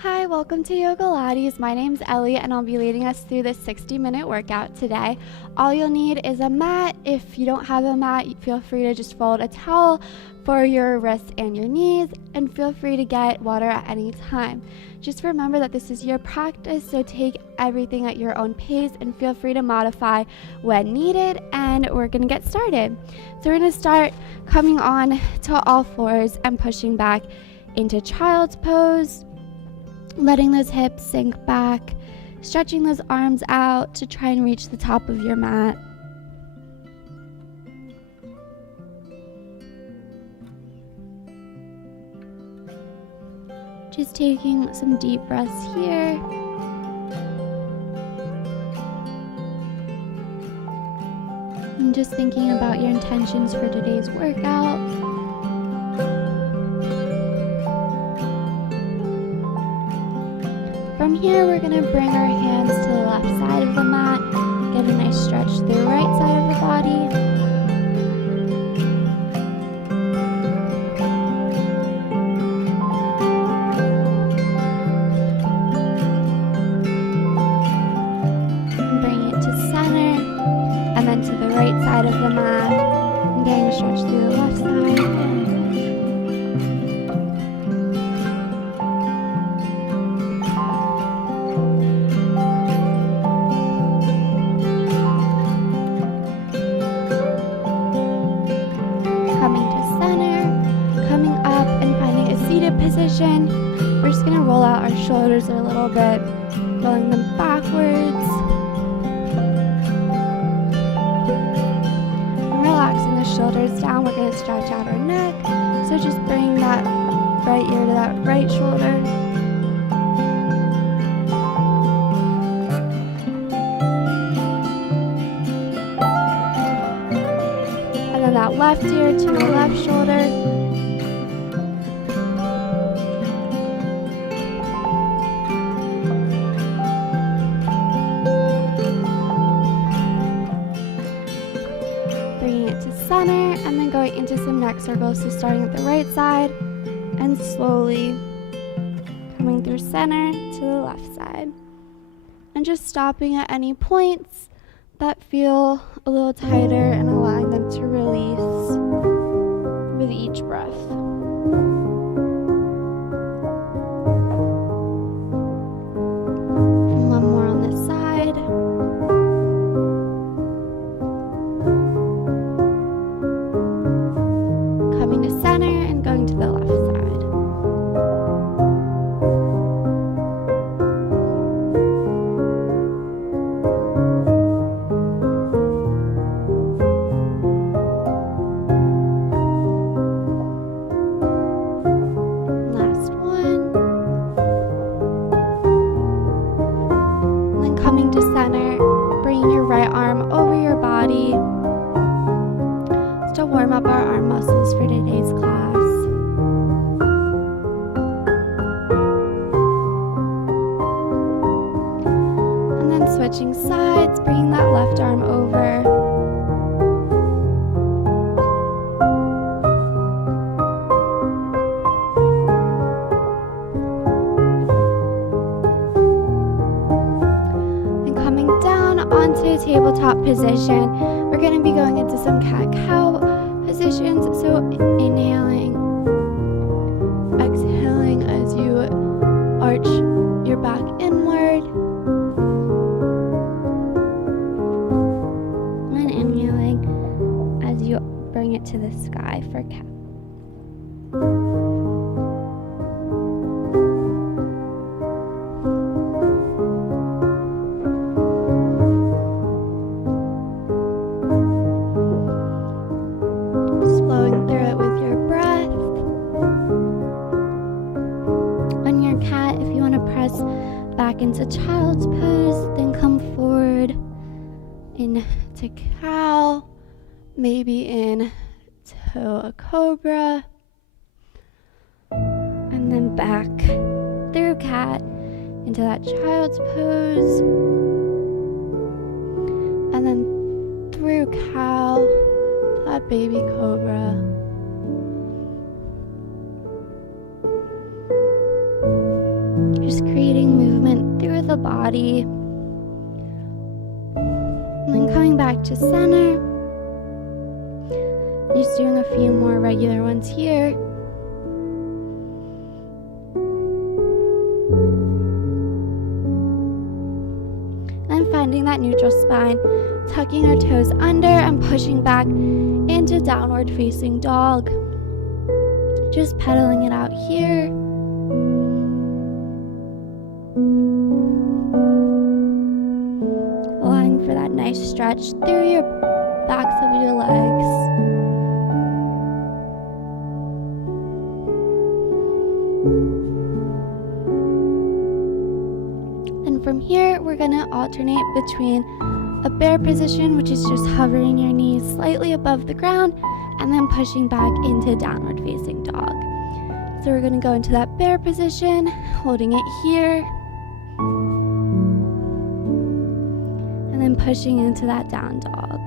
Hi, welcome to Yogalates. My name's Ellie and I'll be leading us through this 60-minute workout today. All you'll need is a mat. If you don't have a mat, feel free to just fold a towel for your wrists and your knees, and feel free to get water at any time. Just remember that this is your practice, so take everything at your own pace and feel free to modify when needed, and we're gonna get started. So we're gonna start coming on to all fours and pushing back into child's pose, letting those hips sink back, stretching those arms out to try and reach the top of your mat. Just taking some deep breaths here. And just thinking about your intentions for today's workout. From here, we're going to bring our hands to the left side of the mat, get a nice stretch to the right side of the body. And bring it to center, and then to the right side of the mat, and getting a stretch through the left side. Position. We're just going to roll out our shoulders a little bit, rolling them backwards. And relaxing the shoulders down, we're going to stretch out our neck. So just bring that right ear to that right shoulder. And then that left ear to your left shoulder. Center, and then going into some neck circles, so starting at the right side and slowly coming through center to the left side, and just stopping at any points that feel a little tighter and allowing them to release with each breath. And one more on this side. Warm up our arm muscles for today's class. And then switching sides, bringing that left arm over. And coming down onto a tabletop position, we're going to be going into some cat-cow positions. So inhaling, exhaling as you arch your back inward, and inhaling as you bring it to the sky for cat. Into child's pose, then come forward into cow, maybe into a cobra, and then back through cat into that child's pose, and then through cow to that baby cobra. the body. And then coming back to center. Just doing a few more regular ones here. And finding that neutral spine, tucking our toes under and pushing back into downward facing dog. Just pedaling it out here. Allowing for that nice stretch through your backs of your legs. And from here, we're going to alternate between a bear position, which is just hovering your knees slightly above the ground, and then pushing back into downward facing dog. So we're going to go into that bear position, holding it here, and then pushing into that down dog.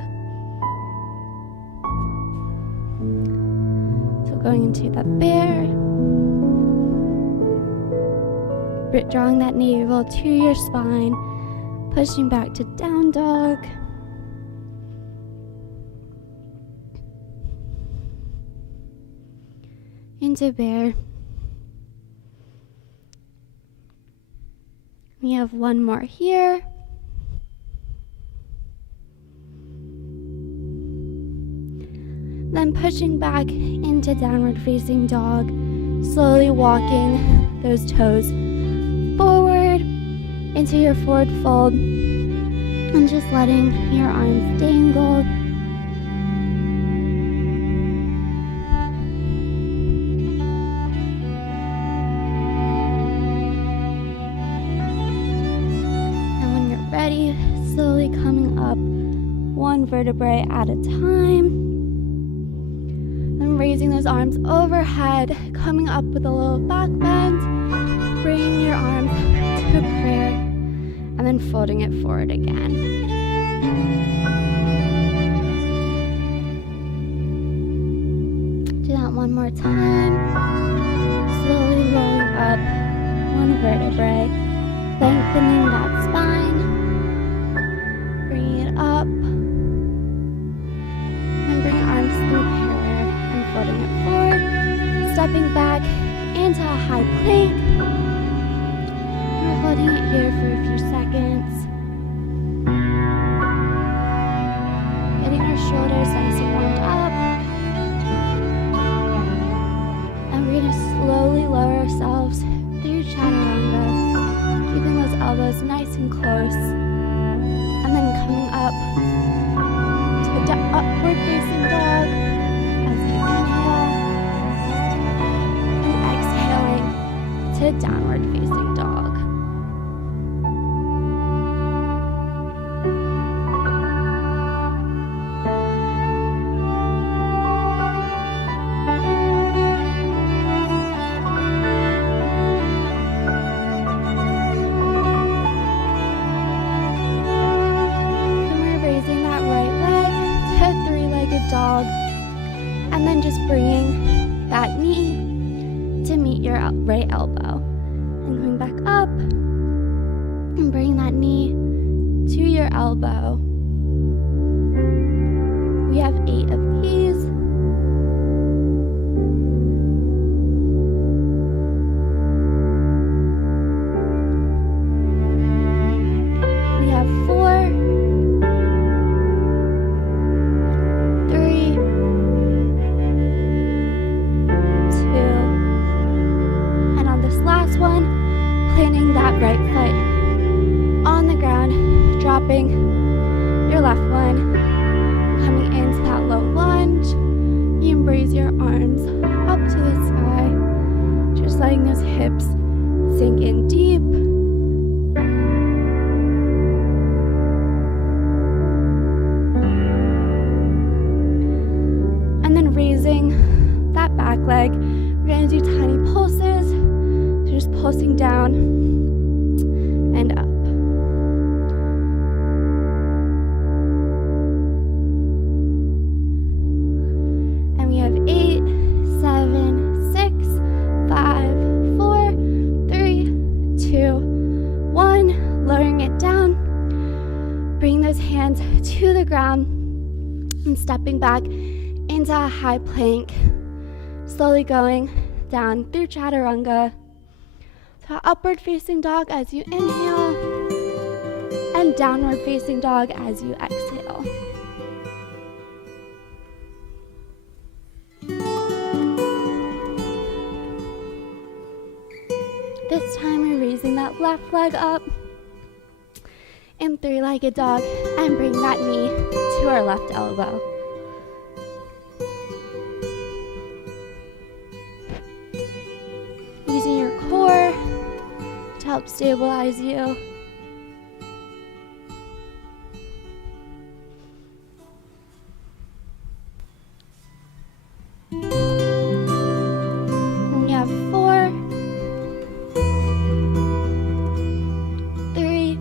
So going into the bear, drawing that navel to your spine, pushing back to down dog. Into bear. We have one more here. Then pushing back into downward facing dog, slowly walking those toes forward into your forward fold and just letting your arms dangle. And when you're ready, slowly coming up one vertebrae at a time. And raising those arms overhead, coming up with a little back bend, bringing your arms to prayer, and then folding it forward again. Do that one more time. Slowly rolling up one vertebrae, lengthening that spine, bringing it up, and bring your arms through prayer and folding it forward, stepping back into a high plank. We're holding it here for a few seconds. Getting our shoulders nice and warmed up. And we're going to slowly lower ourselves through chaturanga, keeping those elbows nice and close. And then coming up to upward facing dog as you inhale. And exhaling to downward facing dog. Dog, and then just bringing that knee to meet your right elbow and going back up and bring that knee to your elbow. We have 8 of these. We have 4. 1, planting that right foot on the ground, dropping your left one, coming into that low lunge. You embrace your arms up to the sky, just letting those hips sink in deep. And then raising that back leg, we're going to do tiny pulses. Just pulsing down and up. And we have 8, 7, 6, 5, 4, 3, 2, hands to the ground and stepping back into a high plank, slowly going down through chaturanga to upward facing dog as you inhale and downward facing dog as you exhale. This time we're raising that left leg up in three-legged dog and bring that knee to our left elbow. Using your core to help stabilize you. And we have 4, 3,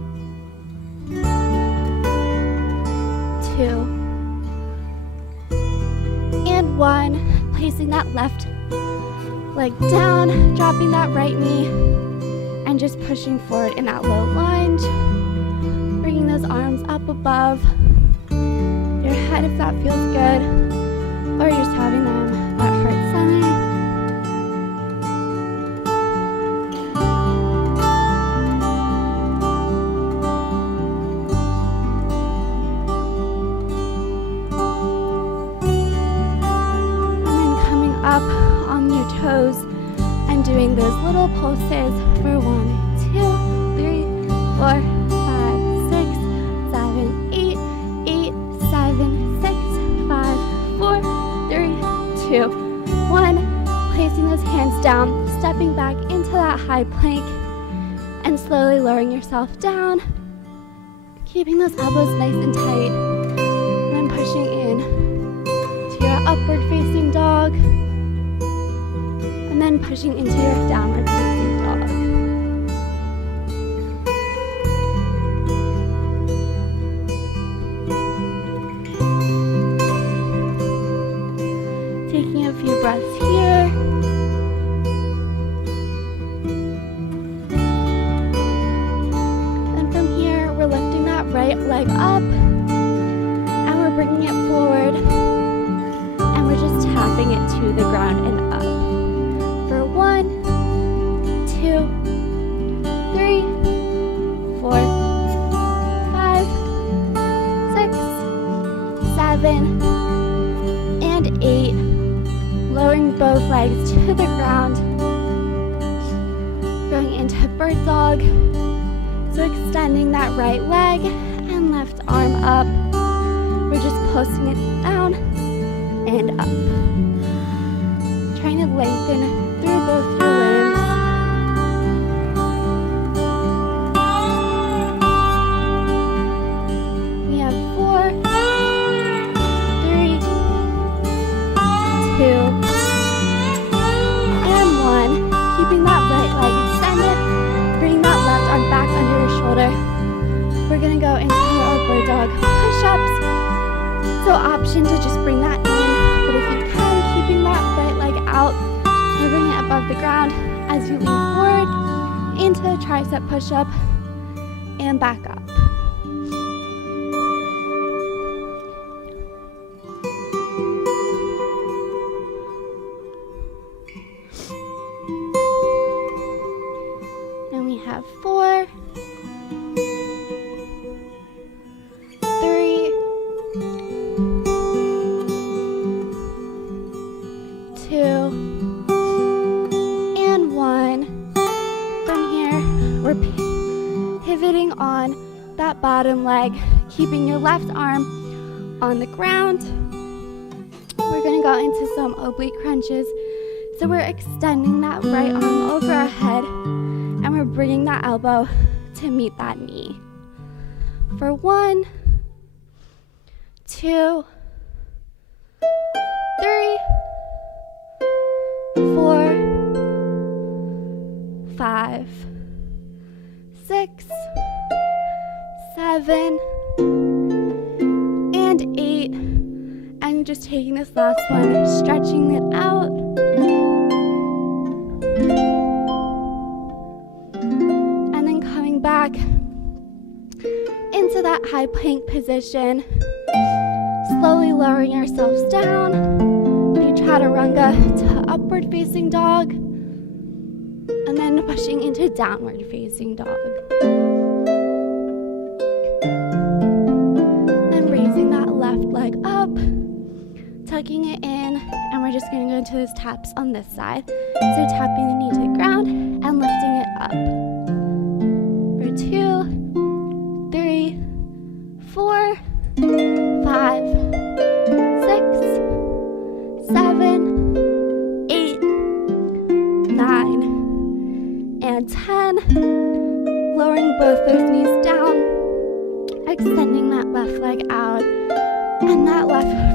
2, and 1. Placing that left leg down, dropping that right knee, and just pushing forward in that low lunge. Bringing those arms up above your head if that feels good, or just having them at heart center. Toes and doing those little pulses for 1, 2, 3, 4, 5, 6, 7, 8, 8, 7, 6, 5, 4, 3, 2, 1. Placing those hands down, stepping back into that high plank, and slowly lowering yourself down, keeping those elbows nice and tight, and then pushing in to your upward facing dog. And then pushing into your downward facing dog. Taking a few breaths here. And from here, we're lifting that right leg up. And we're bringing it forward. And we're just tapping it to the ground and up. 1, 2, 3, 4, 5, 6, 7, and 8. Lowering both legs to the ground. Going into bird dog. So extending that right leg and left arm up. We're just pulsing it down and up. Trying to lengthen through both your limbs. We have 4, 3, 2, and 1. Keeping that right leg extended. Bring that left arm back under your shoulder. We're going to go into our bird dog push-ups. So option to just bring that in, but if you can, keeping that right leg out. We're bringing it above the ground as you lean forward into a tricep push-up and back up. And we have 4, 3, 2, and 1. From here, we're pivoting on that bottom leg, keeping your left arm on the ground. We're going to go into some oblique crunches. So we're extending that right arm over our head, and we're bringing that elbow to meet that knee. For 1, 2, 3, 4, 5, 6, 7, and 8. And just taking this last one, stretching it out. And then coming back into that high plank position, slowly lowering ourselves down through chaturanga to upward facing dog, and then pushing into downward facing dog. Then raising that left leg up, tucking it in, and we're just going to go into those taps on this side. So tapping the knee to the ground and lifting it up. For 2, 3, 4, 5, 6, 7, 8, 9, and 10. Lowering both those knees down, extending that left leg out, and that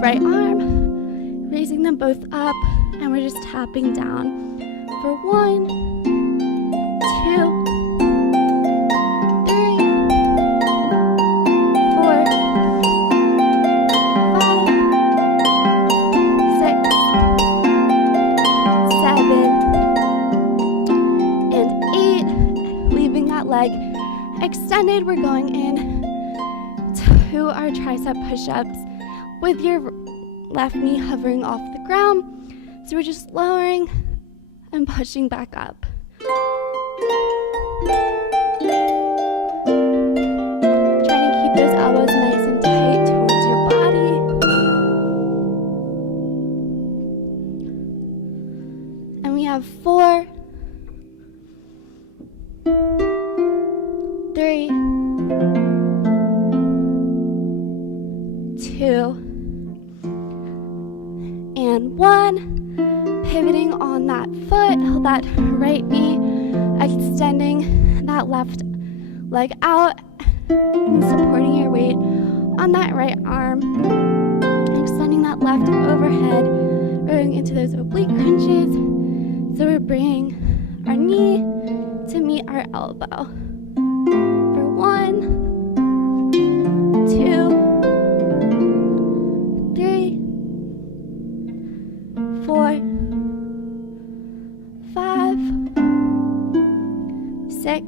right arm, raising them both up, and we're just tapping down. For 1, 2, 3, 4, 5, 6, 7, and 8. Leaving that leg extended, we're going in to our tricep push-ups with your left knee hovering off the ground. So we're just lowering and pushing back up. Trying to keep those elbows nice and tight towards your body. And we have 4, 3, 2, and 1. Pivoting on that foot, that right knee, extending that left leg out, and supporting your weight on that right arm, extending that left overhead, going into those oblique crunches. So we're bringing our knee to meet our elbow. For 1, 2, 3, 4, 5, 6,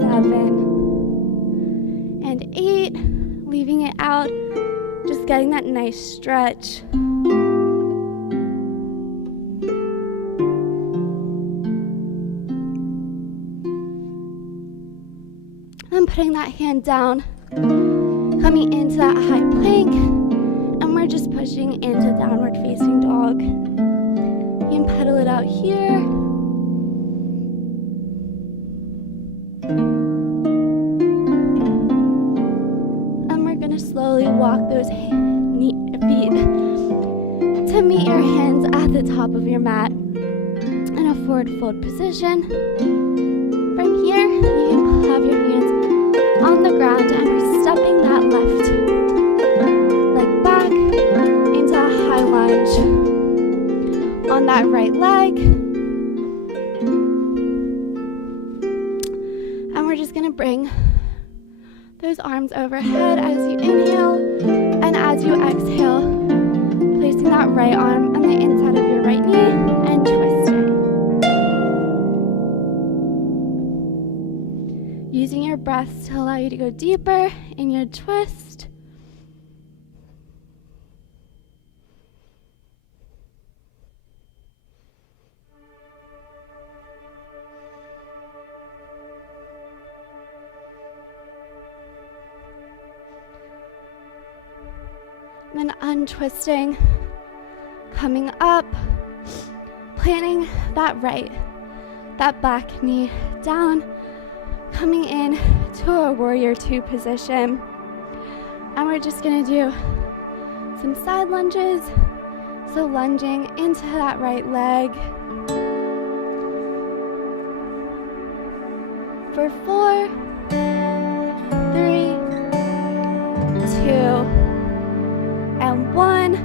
7, and 8. Leaving it out, just getting that nice stretch. And putting that hand down, coming into that high plank, and we're just pushing into downward facing dog. You can pedal it out here. And we're going to slowly walk those feet to meet your hands at the top of your mat in a forward fold position. From here, you can have your hands on the ground, and we're stepping that left leg back into a high lunge on that right leg. And we're just gonna bring those arms overhead as you inhale, and as you exhale, placing that right arm on the inside of your right knee and twisting. Using your breath to allow you to go deeper in your twist. Then untwisting, coming up, planting that back knee down, coming in to a warrior 2 position. And we're just gonna do some side lunges. So lunging into that right leg. For 4, 3, 2, and 1.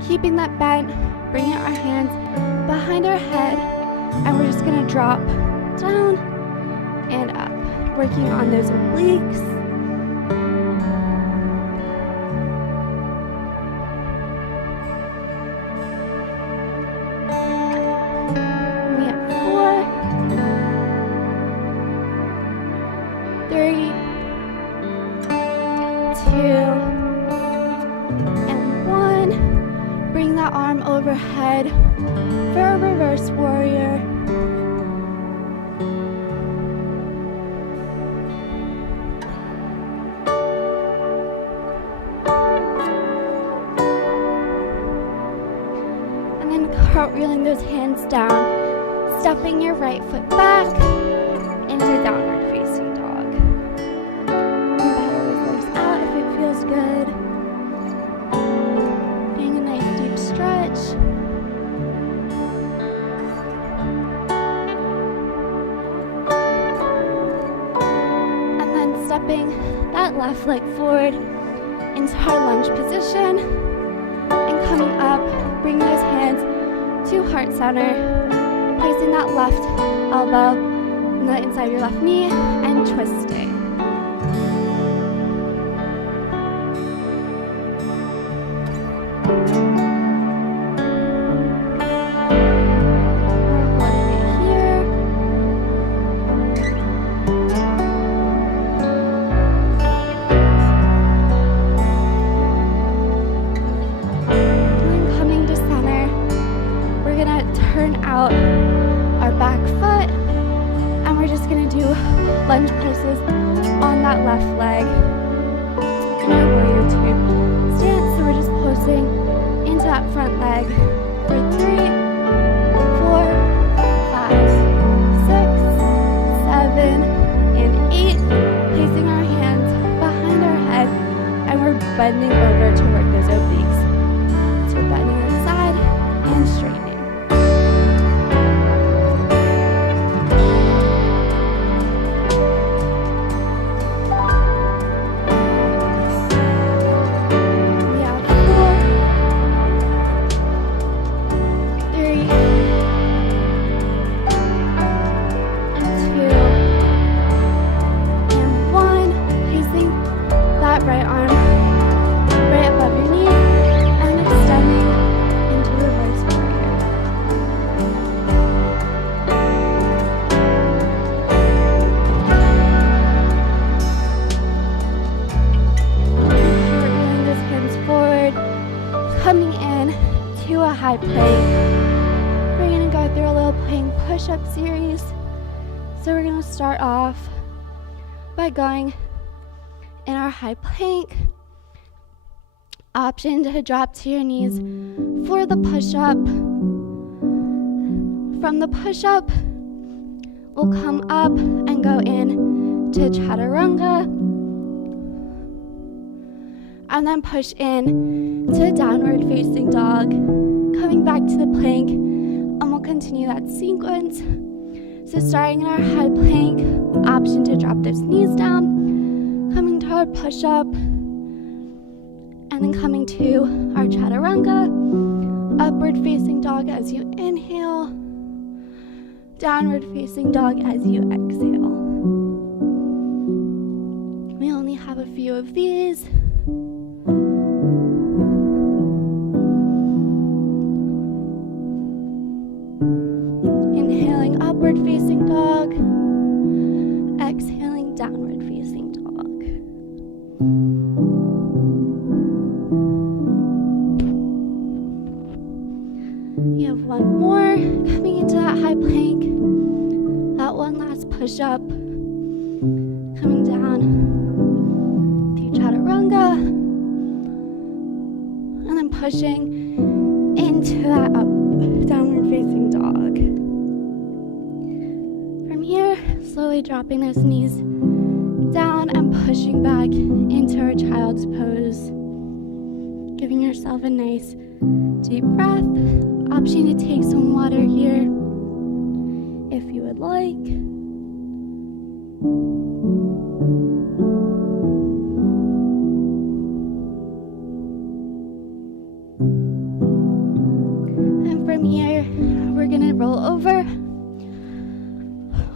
Keeping that bent, bringing our hands behind our head, and we're just gonna drop down and up, working on those obliques. We have 4, 3, overhead for a reverse warrior. And then cartwheeling those hands down, stepping your right foot back into downward facing dog. And that works out if it feels good. Getting a nice deep stretch. And then stepping that left leg forward into our lunge position and coming up, bringing those hands to heart center, placing that left elbow on the inside of your left knee and twisting. We're holding it here. And then coming to center, we're gonna turn out our back foot, and we're just gonna do lunge presses on that left leg in our warrior two stance. So we're just pulsing into that front leg for 3, 4, 5, 6, 7, and 8. Placing our hands behind our head, and we're bending over to work those obliques. So we're bending to the side and straightening. Coming in to a high plank. We're going to go through a little plank push-up series. So we're going to start off by going in our high plank. Option to drop to your knees for the push-up. From the push-up, we'll come up and go in to chaturanga. And then push in to downward facing dog, coming back to the plank, and we'll continue that sequence. So starting in our high plank, option to drop those knees down, coming to our push-up, and then coming to our chaturanga, upward facing dog as you inhale, downward facing dog as you exhale. We only have a few of these. Inhaling upward facing dog, exhaling downward facing dog. You have one more coming into that high plank, that one last push up, coming down to chaturanga, and then pushing into that up downward facing dog. From here, slowly dropping those knees down and pushing back into our child's pose. Giving yourself a nice deep breath. Option to take some water here if you would like. And from here, we're gonna roll over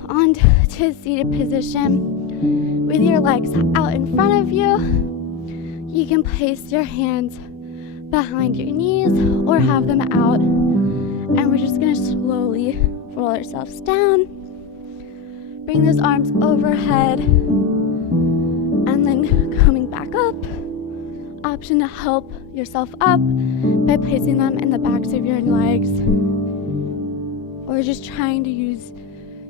onto a seated position with your legs out in front of you. You can place your hands behind your knees or have them out, and we're just gonna slowly roll ourselves down. Bring those arms overhead and then coming back up. Option to help yourself up by placing them in the backs of your legs, or just trying to use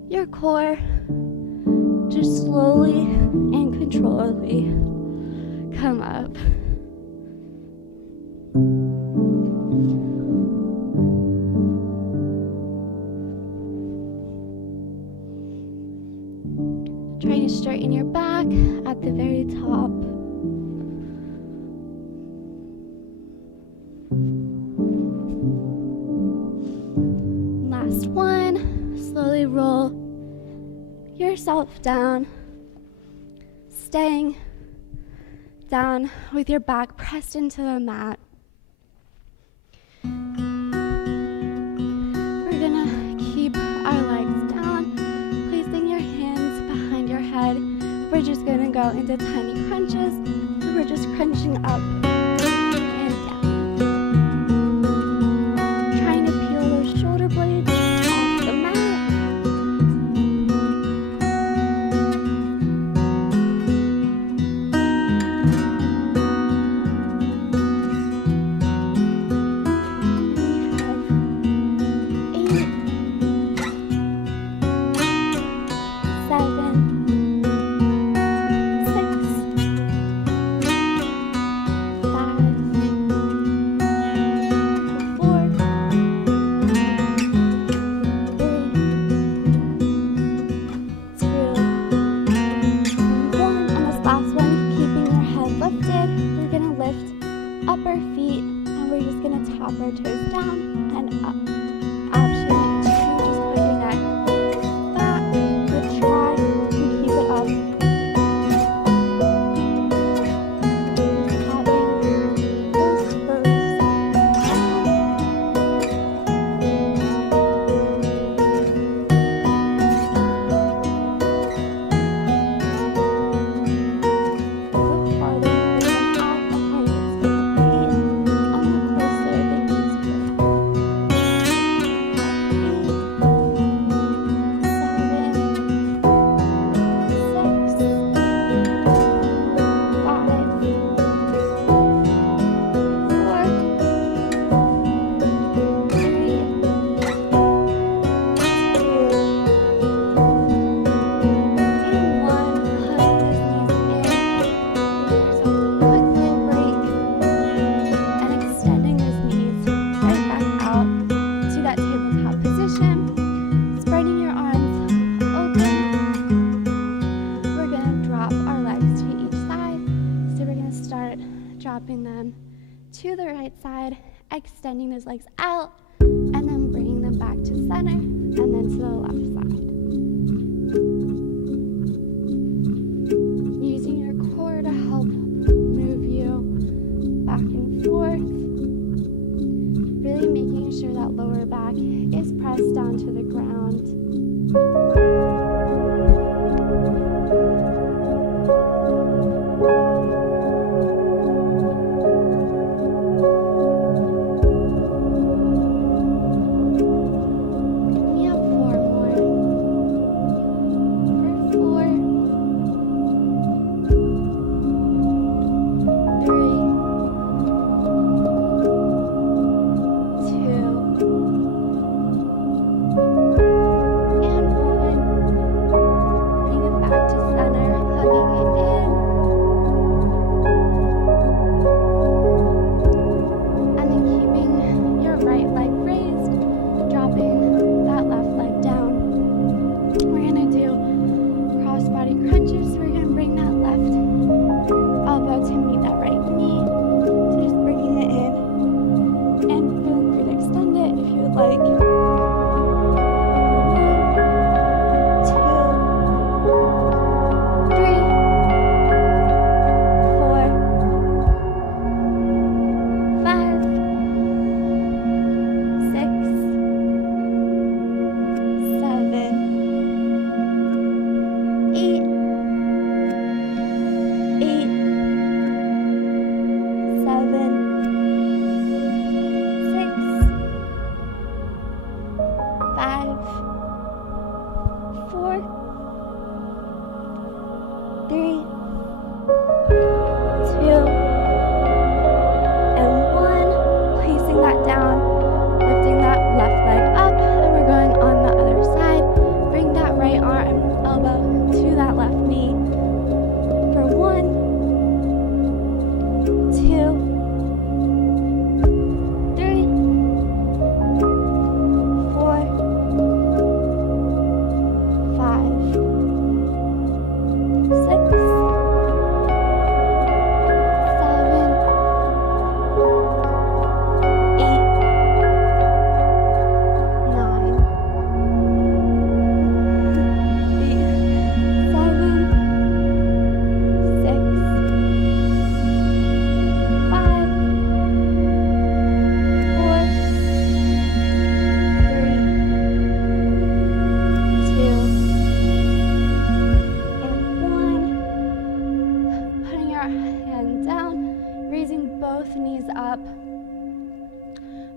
your core to slowly and controlledly come up. Trying to straighten your back at the very top. Last one, slowly roll yourself down, staying down with your back pressed into the mat. We're gonna keep our legs down, placing your hands behind your head. We're just gonna go into tiny crunches, so we're just crunching up and down. Trying to peel those shoulder blades off the mat. To the right side, extending those legs out, and then bringing them back to center, and then to the left side. Using your core to help move you back and forth. Really making sure that lower back is pressed down to the ground. We have 4 more.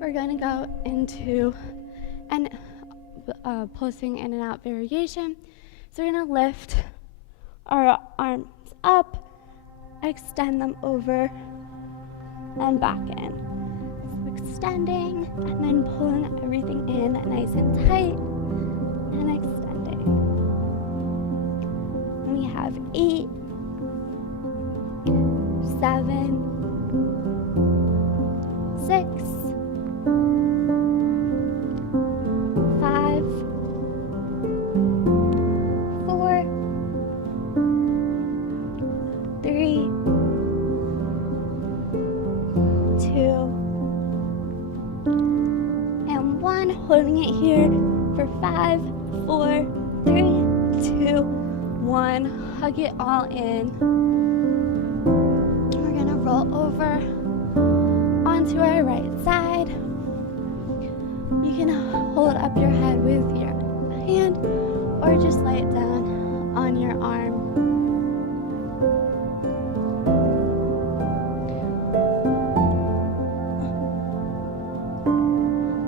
we're going to go into an pulsing in and out variation. So we're going to lift our arms up, extend them over and back in. So extending and then pulling everything in nice and tight and extending. And we have 8, 7, 6, 5, 4, 3, 2, and 1. Holding it here for 5, 4, 3, 2, 1. Hug it all in. We're gonna roll over onto our right side. You can hold up your head with your hand or just lay it down on your arm.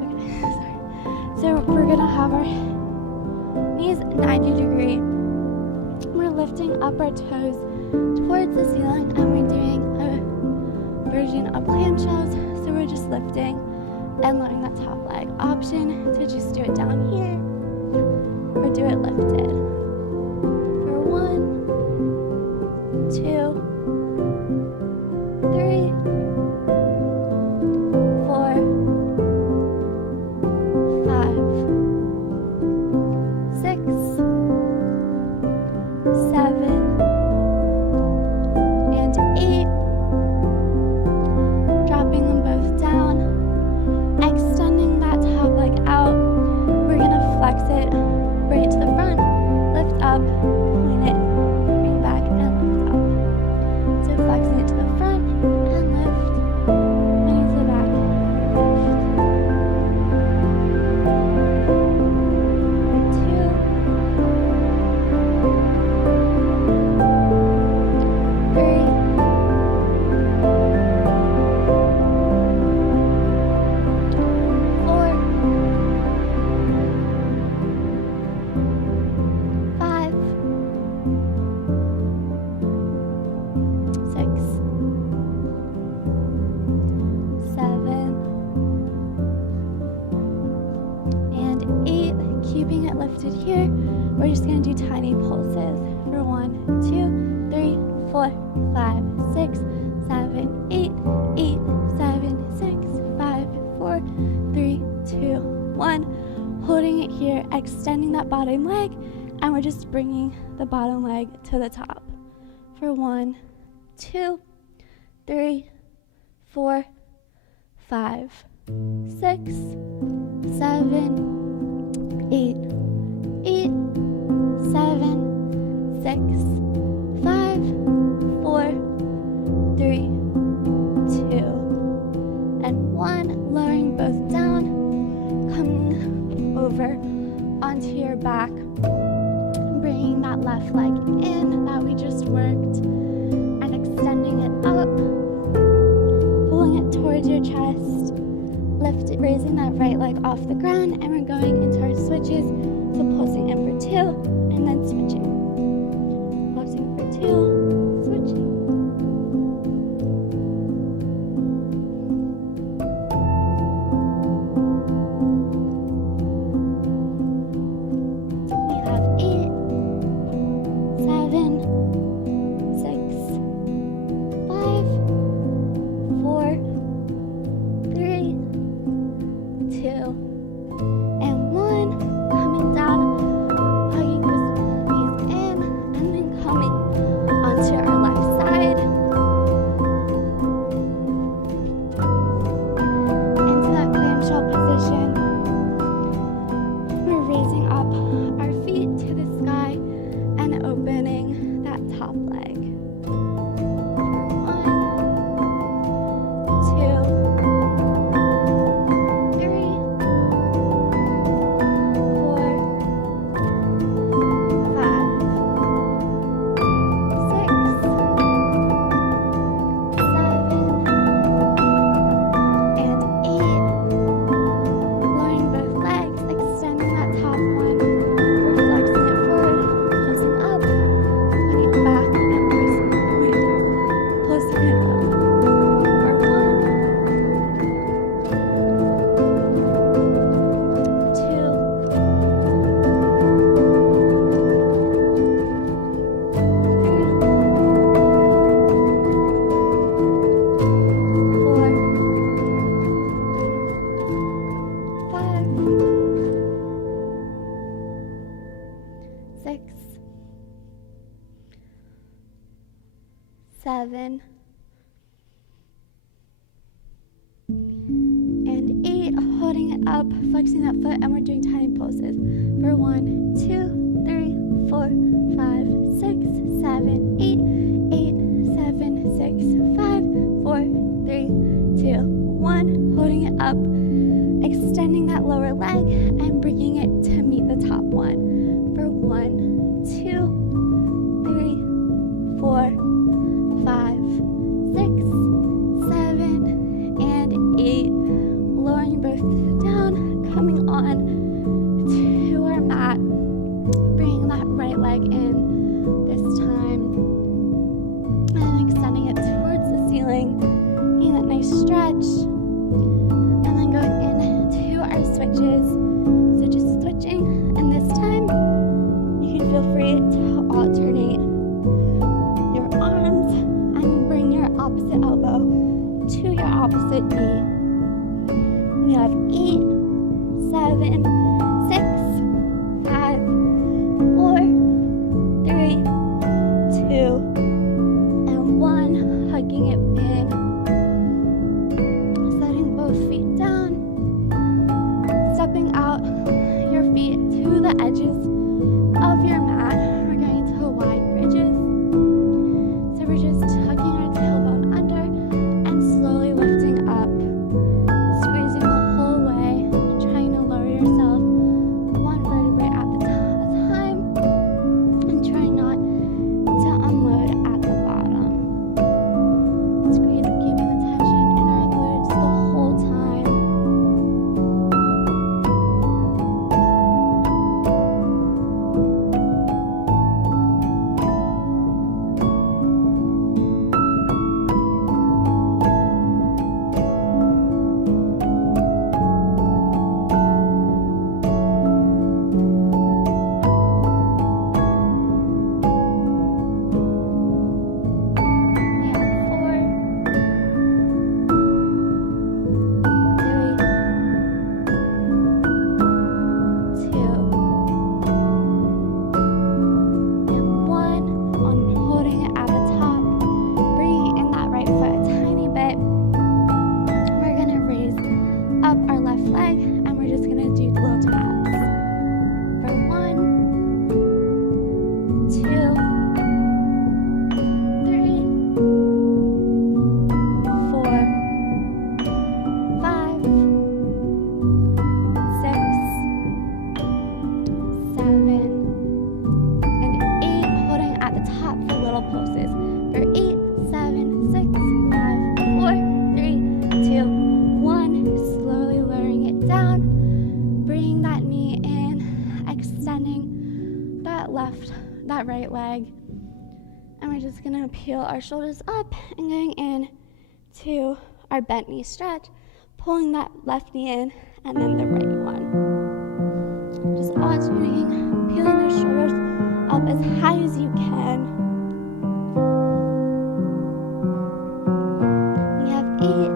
Okay, sorry. So we're gonna have our knees 90 degree. We're lifting up our toes towards the ceiling and we're doing a version of clamshells. So we're just lifting and letting that top leg. Option to just do it down here or do it lifted. For 1, 2, 3, 4, 5, 6, 7, and 8. Dropping them both down, extending that top leg out. We're gonna flex it right to the front, lift up, point it, bring back, and lift up. So flexing it to the front and lift, bring it to the back, lift. 2, 3, 4, 5, 6, 7, and 8. Keeping it lifted here. We're just going to do tiny pulses for 1, 2, 3, 4, 5, 6, 7, 8, 8, 7, 6, 5, 4, 3, 2, 1. Holding it here, extending that bottom leg, and we're just bringing the bottom leg to the top. For 1, 2, 3, 4, 5, 6, 7, 8, 8, 7, 6, 5, 4, 3, 2, and 1. Lowering both down, coming over onto your back, bringing that left leg in that we just worked, and extending it up, pulling it towards your chest, lift it, raising that right leg off the ground, and we're going into our switches. So pulsing in for 2, and then switching. Pulsing for 2, switching. We have 8, 7, 6, 5, 4, 3, 2, and 1. Coming down, hugging those knees in, and then coming onto our left side. Into that clamshell position. We're raising up our feet to the sky and opening that top leg. 1, 2, 3, 4, 5, 6, 7, and 8. 7, and 8. Holding it up, flexing that foot, and we're doing tiny pulses for 1, 2, 3, 4, 5, 6, 7, 8, 8, 7, 6, 5, 4, 3, 2, 1. Holding it up, extending that lower leg and bringing it to meet the top one for 1, 2, 3, 4, 5, 6, 7, and 8. Lowering your both down, coming on to our mat, bringing that right leg in this time, and extending it towards the ceiling, getting that nice stretch, and then going into our switches. So just switching, and this time you can feel free to alternate your arms and bring your opposite elbow to your opposite knee. We have 8, 7, 6, 5, 4, 3, 2, and 1. Hugging it in. Setting both feet down. Stepping out your feet to the edges of your mat. We're going to wide bridges. So we're just tucking our tailbone under and slowly lifting up. Squeezing the whole way, trying to lower yourself one vertebrae at a time, and trying not to unload at the bottom. Squeeze, keeping the tension in our glutes the whole time. That right leg, and we're just gonna peel our shoulders up and going in to our bent knee stretch, pulling that left knee in and then the right one. Just alternating, peeling those shoulders up as high as you can. We have 8,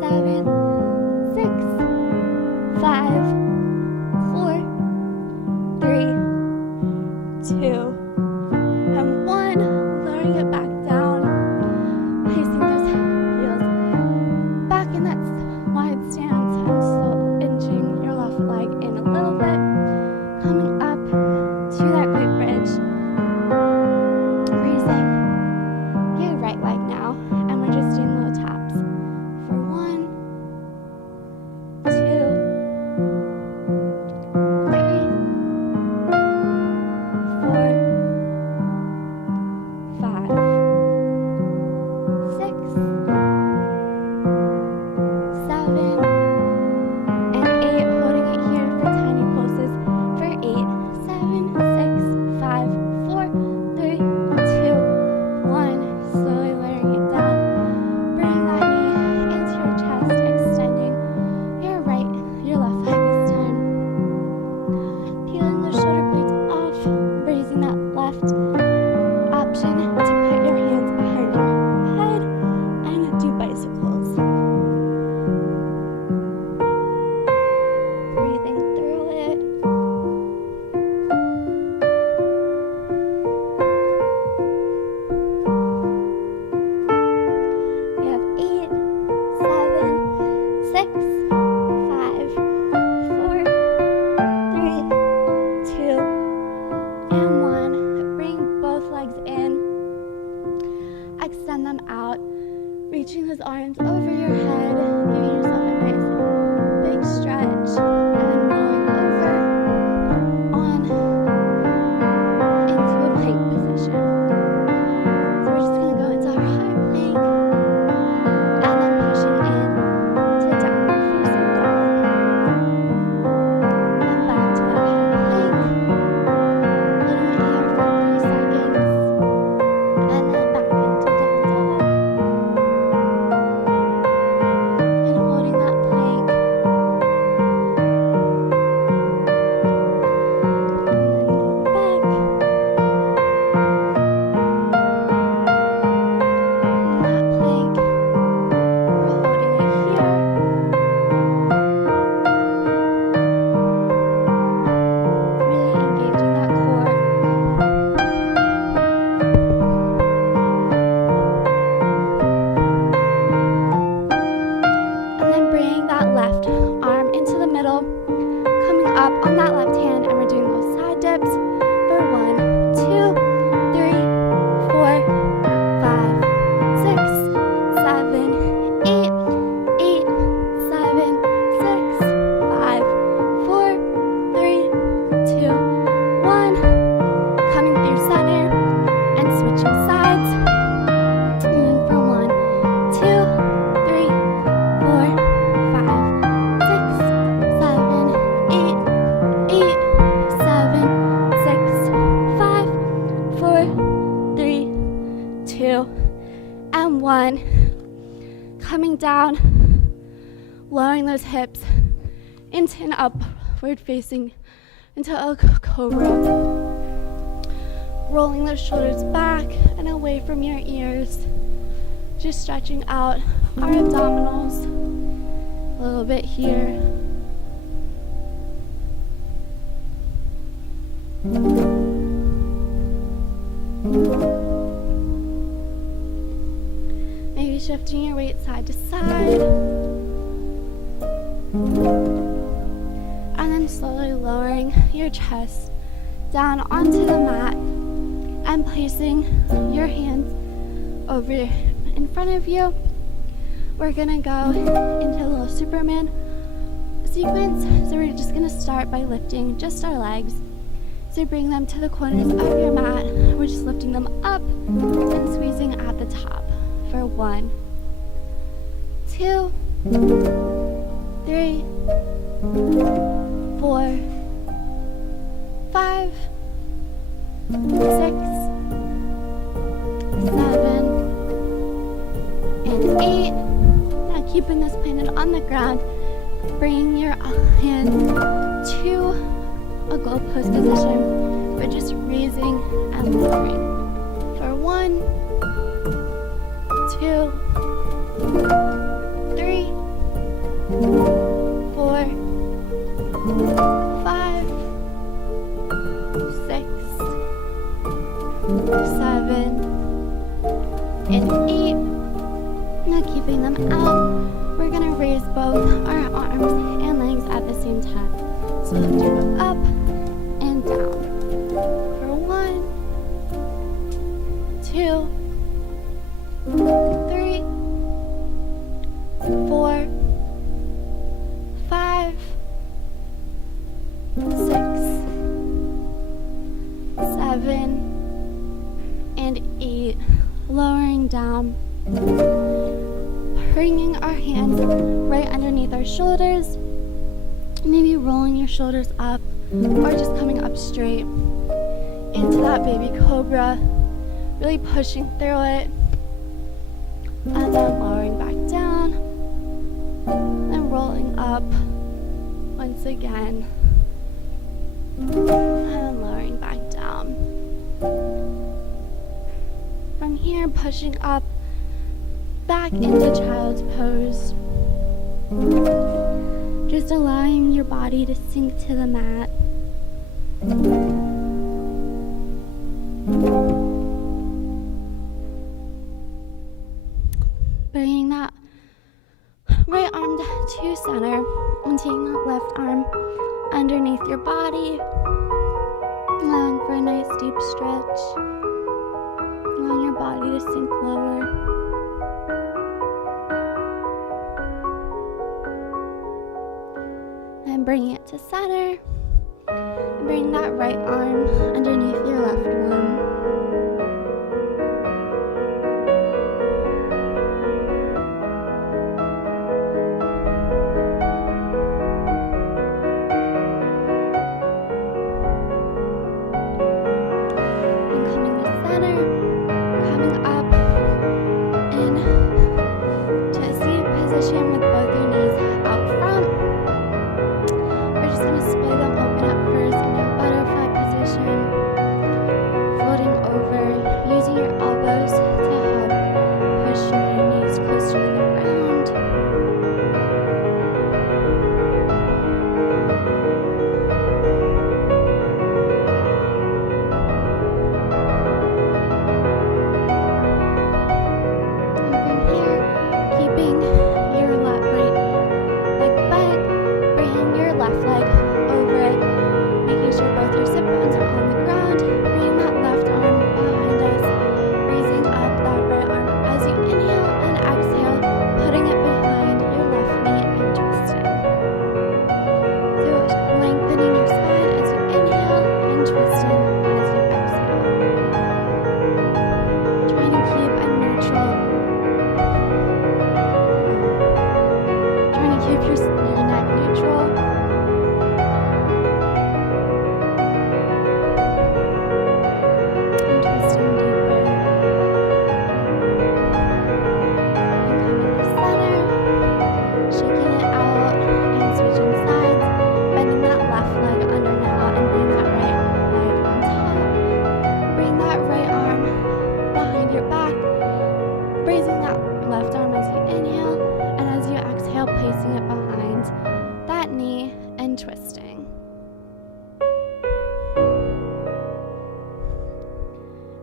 7, 6, 5, 4, 3, 2, and 1. Lowering it back down, placing those heels back in that wide stance, and so inching your left leg in a little bit, coming up to that glute bridge. reaching those arms over your head, giving yourself a nice big stretch, and then rolling over on into a plank position. So we're just going to go into our high plank, and then pushing in to downward facing dog. Then back to that high plank, letting it here for 3 seconds, and then back into down dog. And holding that plank, and then go back, and that plank, we're holding it here, really engaging that core. And then bringing that left arm into the middle, coming up on that left hand, and we're doing those side dips for 1, 2, 3, 4, 5, 6, 7, 8, 8, 7, 6, 5, 4, 3, 2, 1. Coming through center and switching sides. And for 1, 2, 3, 4, 5, 6, 7, 8, 8, 7, 6, 5, 4, 3, 2, and 1. Coming down, lowering those hips into an upward facing, into a cobra. Rolling those shoulders back and away from your ears. Just stretching out our abdominals a little bit here. Maybe shifting your weight side to side. And then slowly lowering your chest down onto the mat and placing your hands over in front of you. We're gonna go into a little Superman sequence. So we're just gonna start by lifting just our legs. So bring them to the corners of your mat. We're just lifting them up and squeezing at the top for 1, 2, 3, 4, 5, 6, 7, and 8. Now keeping this planted on the ground, bringing your hands to a goalpost position. We're just raising and lowering for 1, 2, 3, 4, 5, 6, 7, and 8. Now keeping them out, we're going to raise both our arms and legs at the same time. So lifting them up and down for 1, 2, 3, 4, 5, 6, 7, and 8. Lowering down, bringing our hands right underneath our shoulders, maybe rolling your shoulders up or just coming up straight into that baby cobra, really pushing through it, and then lowering back down and rolling up once again, and then lowering back down. From here, pushing up back into child's pose. Just allowing your body to sink to the mat. Bringing that right arm to center and taking that left arm underneath your body. Allowing for a nice deep stretch. Allowing your body to sink lower. bringing it to center, and bring that right arm underneath your left one.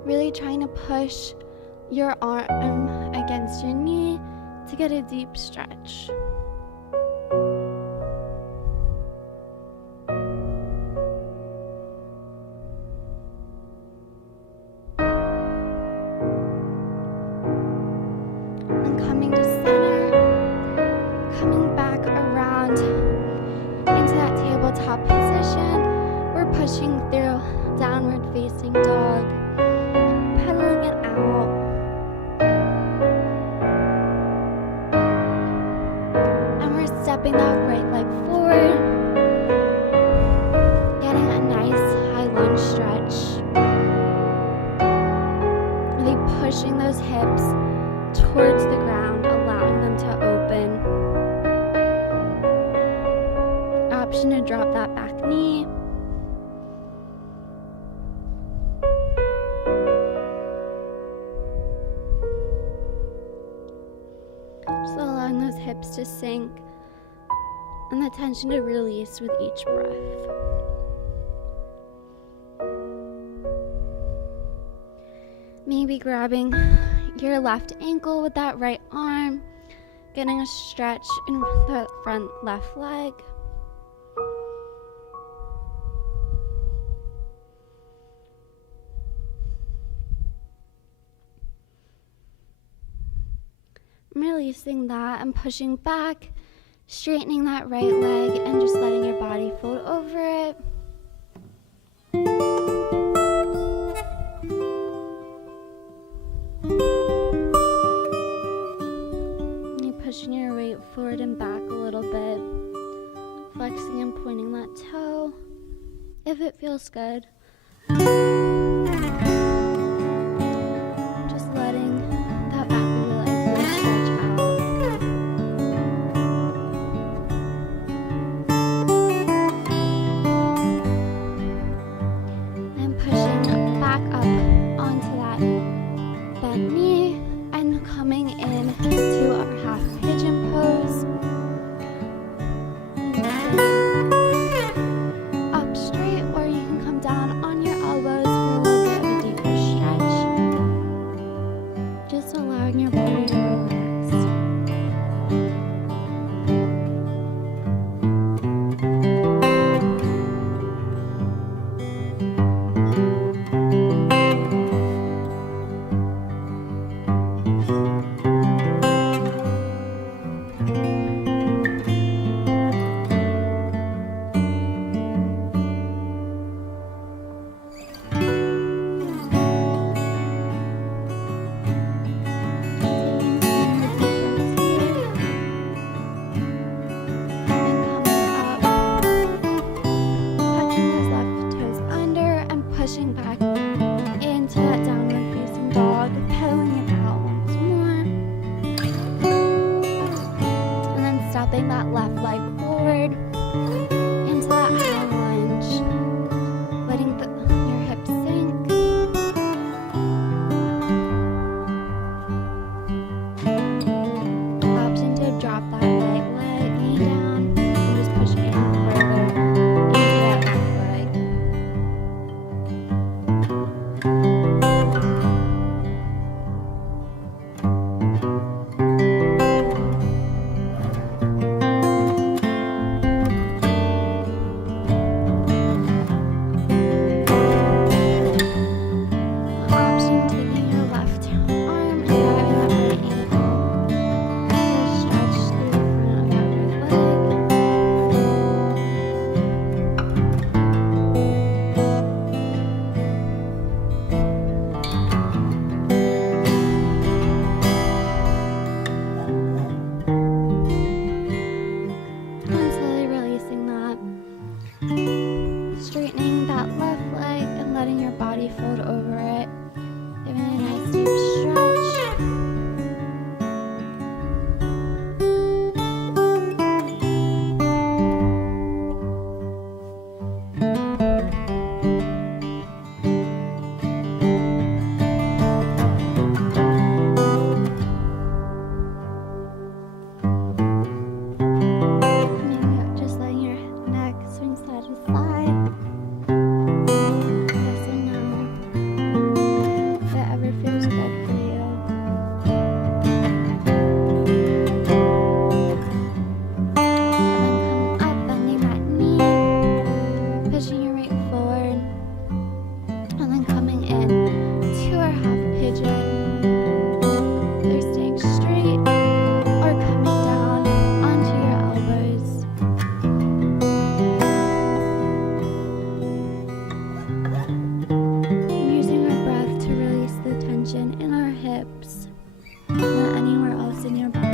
Really trying to push your arm against your knee to get a deep stretch. And coming to center, coming back around into that tabletop position. We're pushing through downward facing dog. Pedaling it out. And we're stepping that right leg forward. Getting a nice high lunge stretch. Really pushing those hips towards the ground, allowing them to open. Option to drop that back knee. Hips to sink and the tension to release with each breath. Maybe grabbing your left ankle with that right arm, getting a stretch in the front left leg. Releasing that and pushing back, straightening that right leg and just letting your body fold over it. And you're pushing your weight forward and back a little bit, flexing and pointing that toe if it feels good. Just letting that back of your leg really stretch out. And pushing back up onto that bent knee and coming in to our half pigeon pose. Up straight, or you can come down tension in our hips or anywhere else in your body.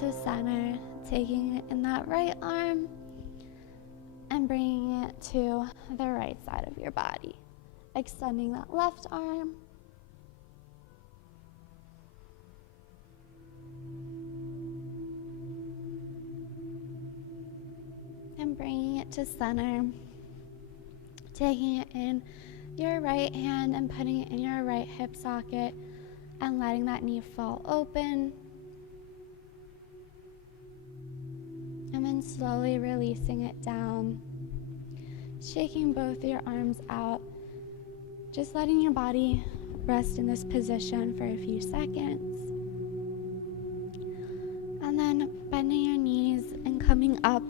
To center, taking it in that right arm and bringing it to the right side of your body. Extending that left arm. And bringing it to center. Taking it in your right hand and putting it in your right hip socket and letting that knee fall open. And then slowly releasing it down, shaking both your arms out, just letting your body rest in this position for a few seconds. And then bending your knees and coming up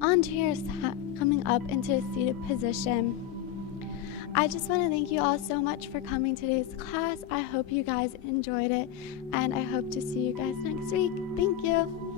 into a seated position. I just want to thank you all so much for coming to today's class. I hope you guys enjoyed it, and I hope to see you guys next week. Thank you.